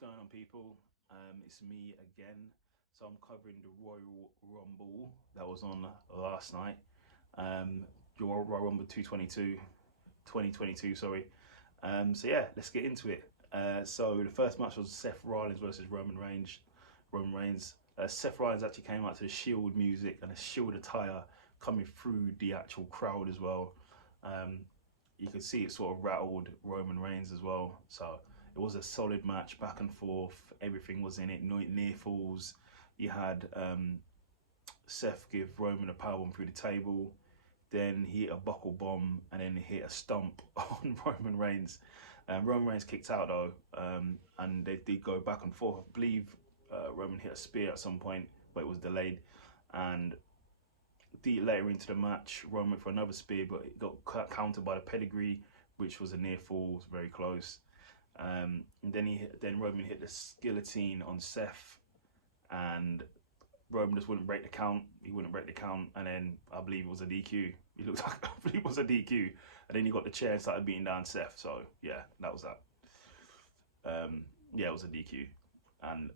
going on, people? It's me again. So I'm covering the Royal Rumble that was on last night. The Royal Rumble 2022, sorry. So yeah, let's get into it. So the first match was Seth Rollins versus Roman Reigns. Seth Rollins actually came out to the Shield music and a Shield attire coming through the actual crowd as well. You could see it sort of rattled Roman Reigns as well. So it was a solid match, back and forth. Everything was in it. No near falls. You had Seth give Roman a powerbomb through the table. Then he hit a buckle bomb and then he hit a stomp on Roman Reigns. Roman Reigns kicked out though, and they did go back and forth. I believe Roman hit a spear at some point, but it was delayed. And later into the match, Roman went for another spear, but it got countered by the pedigree, which was a near fall, very close. And then Roman hit the guillotine on Seth, and Roman just wouldn't break the count. He wouldn't break the count, and then I believe it was a DQ. It looked like I believe it was a DQ, and then he got the chair and started beating down Seth. So yeah, that was that. Yeah, it was a DQ, and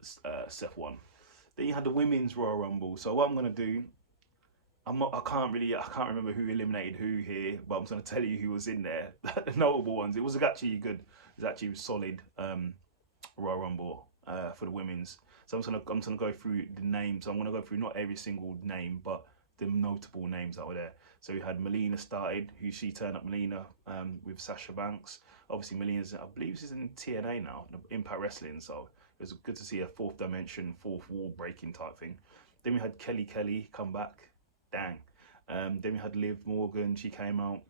Seth won. Then you had the women's Royal Rumble. So what I'm gonna do, I can't remember who eliminated who here, but I'm gonna tell you who was in there. The notable ones. It was actually good. It was actually solid Royal Rumble for the women's. So I'm just gonna go through the names. I'm gonna go through not every single name, but the notable names that were there. So we had Melina started, who she turned up Melina with Sasha Banks. Obviously Melina's, I believe she's in TNA now, Impact Wrestling. So it was good to see a fourth dimension, fourth wall breaking type thing. Then we had Kelly come back. Dang. Then we had Liv Morgan, she came out.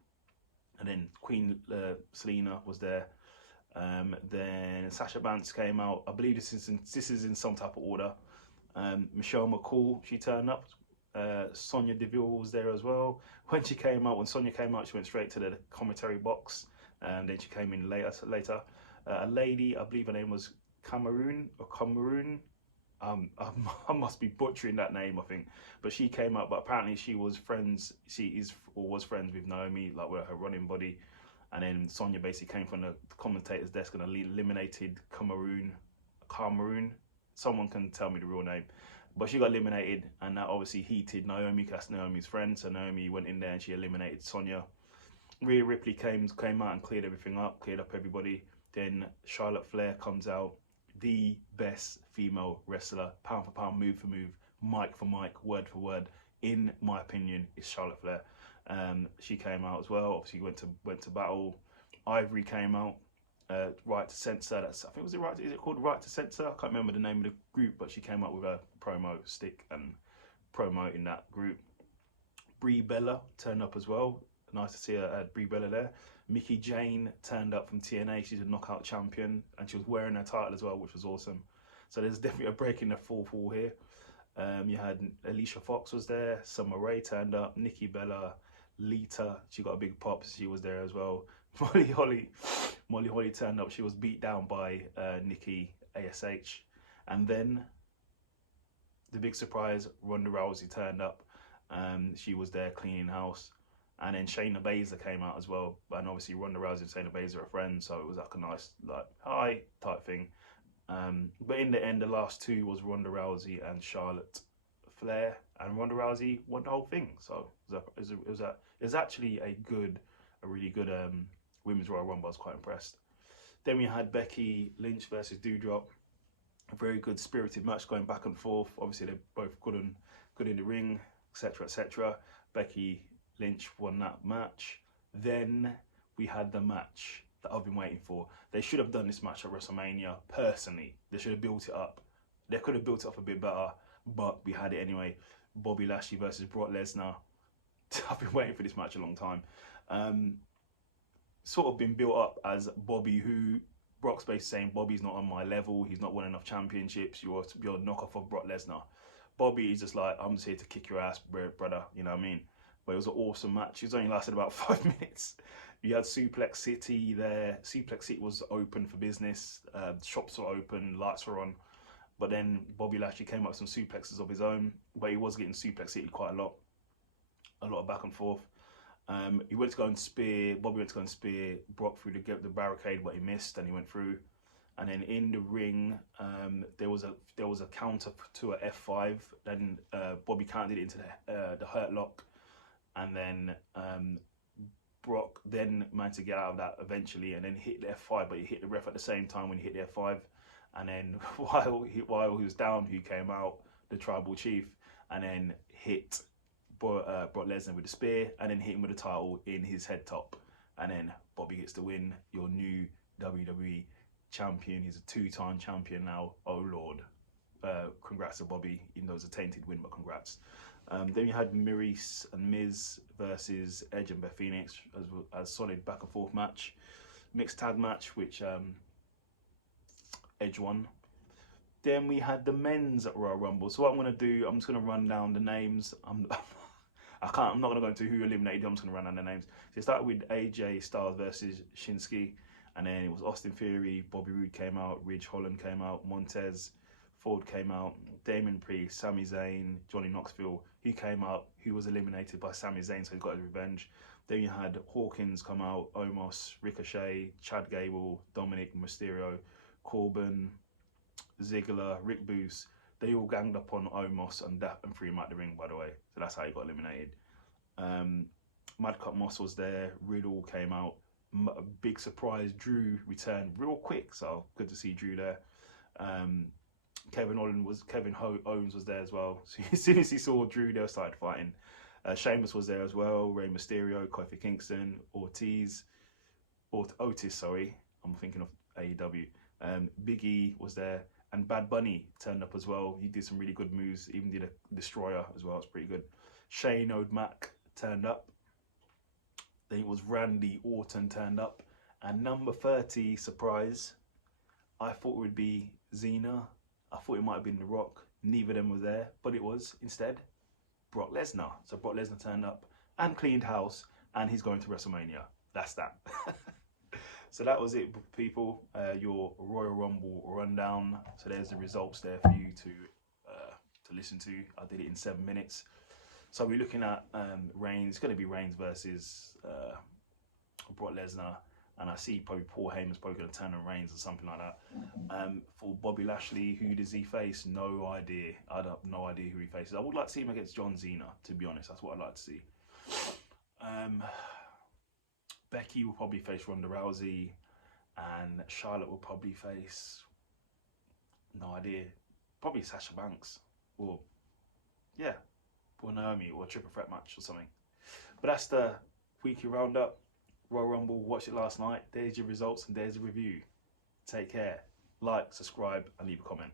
And then Queen Selena was there. Then Sasha Banks came out. I believe this is in some type of order. Michelle McCool, she turned up. Sonya Deville was there as well. When Sonya came out, she went straight to the commentary box. Then she came in later. A lady, I believe her name was Cameroon. I must be butchering that name, I think. But she came up, but apparently she was friends with Naomi, like with her running body. And then Sonya basically came from the commentator's desk and eliminated Cameroon. Someone can tell me the real name. But she got eliminated, and that obviously heated Naomi, because that's Naomi's friend. So Naomi went in there and she eliminated Sonya. Rhea Ripley came out and cleared up everybody. Then Charlotte Flair comes out, the best female wrestler, pound for pound, move for move, mic for mic, word for word, in my opinion, is Charlotte Flair. She came out as well. Obviously went to battle. Ivory came out. Right to Censor. Is it called Right to Censor? I can't remember the name of the group, but she came out with a promo stick and promo in that group. Brie Bella turned up as well. Nice to see Brie Bella there. Mickie Jane turned up from TNA. She's a knockout champion, and she was wearing her title as well, which was awesome. So there's definitely a break in the fourth wall here. You had Alicia Fox was there. Summer Rae turned up. Nikki Bella, Lita, she got a big pop. She was there as well. Molly Holly turned up. She was beat down by Nikki ASH. And then the big surprise, Ronda Rousey turned up. She was there cleaning house. And then Shayna Baszler came out as well. And obviously Ronda Rousey and Shayna Baszler are friends, so it was like a nice, like, hi type thing. But in the end, the last two was Ronda Rousey and Charlotte Flair, and Ronda Rousey won the whole thing. So it was actually a really good Women's Royal Rumble. I was quite impressed. Then we had Becky Lynch versus Doudrop. A very good spirited match going back and forth. Obviously, they're both good in the ring, etc., etc. Becky Lynch won that match. Then we had the match that I've been waiting for. They should have done this match at WrestleMania, personally. They should have built it up. They could have built it up a bit better, but we had it anyway. Bobby Lashley versus Brock Lesnar. I've been waiting for this match a long time. Sort of been built up as Bobby, who Brock's basically saying Bobby's not on my level. He's not winning enough championships. You're a knockoff of Brock Lesnar. Bobby is just like, I'm just here to kick your ass, brother. You know what I mean? But it was an awesome match. It only lasted about 5 minutes. You had Suplex City there. Suplex City was open for business. Shops were open, lights were on. But then Bobby Lashley came up with some suplexes of his own, but he was getting Suplex City quite a lot of back and forth. Bobby went to go and spear Brock through the barricade, but he missed and he went through. And then in the ring, there was a counter to a F5. Then Bobby counted it into the hurt lock, and then Brock then managed to get out of that eventually, and then hit the F5. But he hit the ref at the same time when he hit the F5. And then while he was down, who came out? The Tribal Chief, and then hit Brock Lesnar with a spear, and then hit him with the title in his head top. And then Bobby gets to win, your new WWE champion. He's a 2-time champion now. Oh Lord. Congrats to Bobby, even though it's a tainted win, but congrats. Then you had Maurice and Miz versus Edge and Beth Phoenix as a solid back and forth match. Mixed tag match, which Edge won. Then we had the men's Royal Rumble. So what I'm going to do, I'm just going to run down the names. I'm not going to go into who eliminated. I'm just going to run down the names. So it started with AJ Styles versus Shinsuke. And then it was Austin Theory, Bobby Roode came out, Ridge Holland came out, Montez Ford came out, Damon Priest, Sami Zayn, Johnny Knoxville. He came out, he was eliminated by Sami Zayn, so he got his revenge. Then you had Hawkins come out, Omos, Ricochet, Chad Gable, Dominic Mysterio, Corbin, Ziggler, Rick Boost. They all ganged up on Omos and threw him out the ring, by the way. So that's how he got eliminated. Madcap Moss was there, Riddle came out. Big surprise, Drew returned real quick, so good to see Drew there. Kevin Owens was there as well. So as soon as he saw Drew, they started fighting. Sheamus was there as well. Rey Mysterio, Kofi Kingston, Otis, sorry. I'm thinking of AEW. Big E was there, and Bad Bunny turned up as well. He did some really good moves, even did a Destroyer as well. It's pretty good. Shane O'Mac turned up. Then it was Randy Orton turned up, and number 30, surprise, I thought it would be Xena. I thought it might have been The Rock. Neither of them was there, but it was instead Brock Lesnar. So Brock Lesnar turned up and cleaned house, and he's going to WrestleMania. That's that. So that was it, people. Your Royal Rumble rundown. So there's the results there for you to listen to. I did it in 7 minutes. So we're looking at Reigns. It's going to be Reigns versus Brock Lesnar. And I see probably Paul Heyman's probably going to turn on Reigns or something like that. For Bobby Lashley, who does he face? No idea. I have no idea who he faces. I would like to see him against John Cena, to be honest. That's what I'd like to see. Becky will probably face Ronda Rousey. And Charlotte will probably face... no idea. Probably Sasha Banks. Or, yeah. Or Naomi, or a triple threat match or something. But that's the weekly roundup. Royal Rumble, watched it last night. There's your results and there's the review. Take care. Like, subscribe, and leave a comment.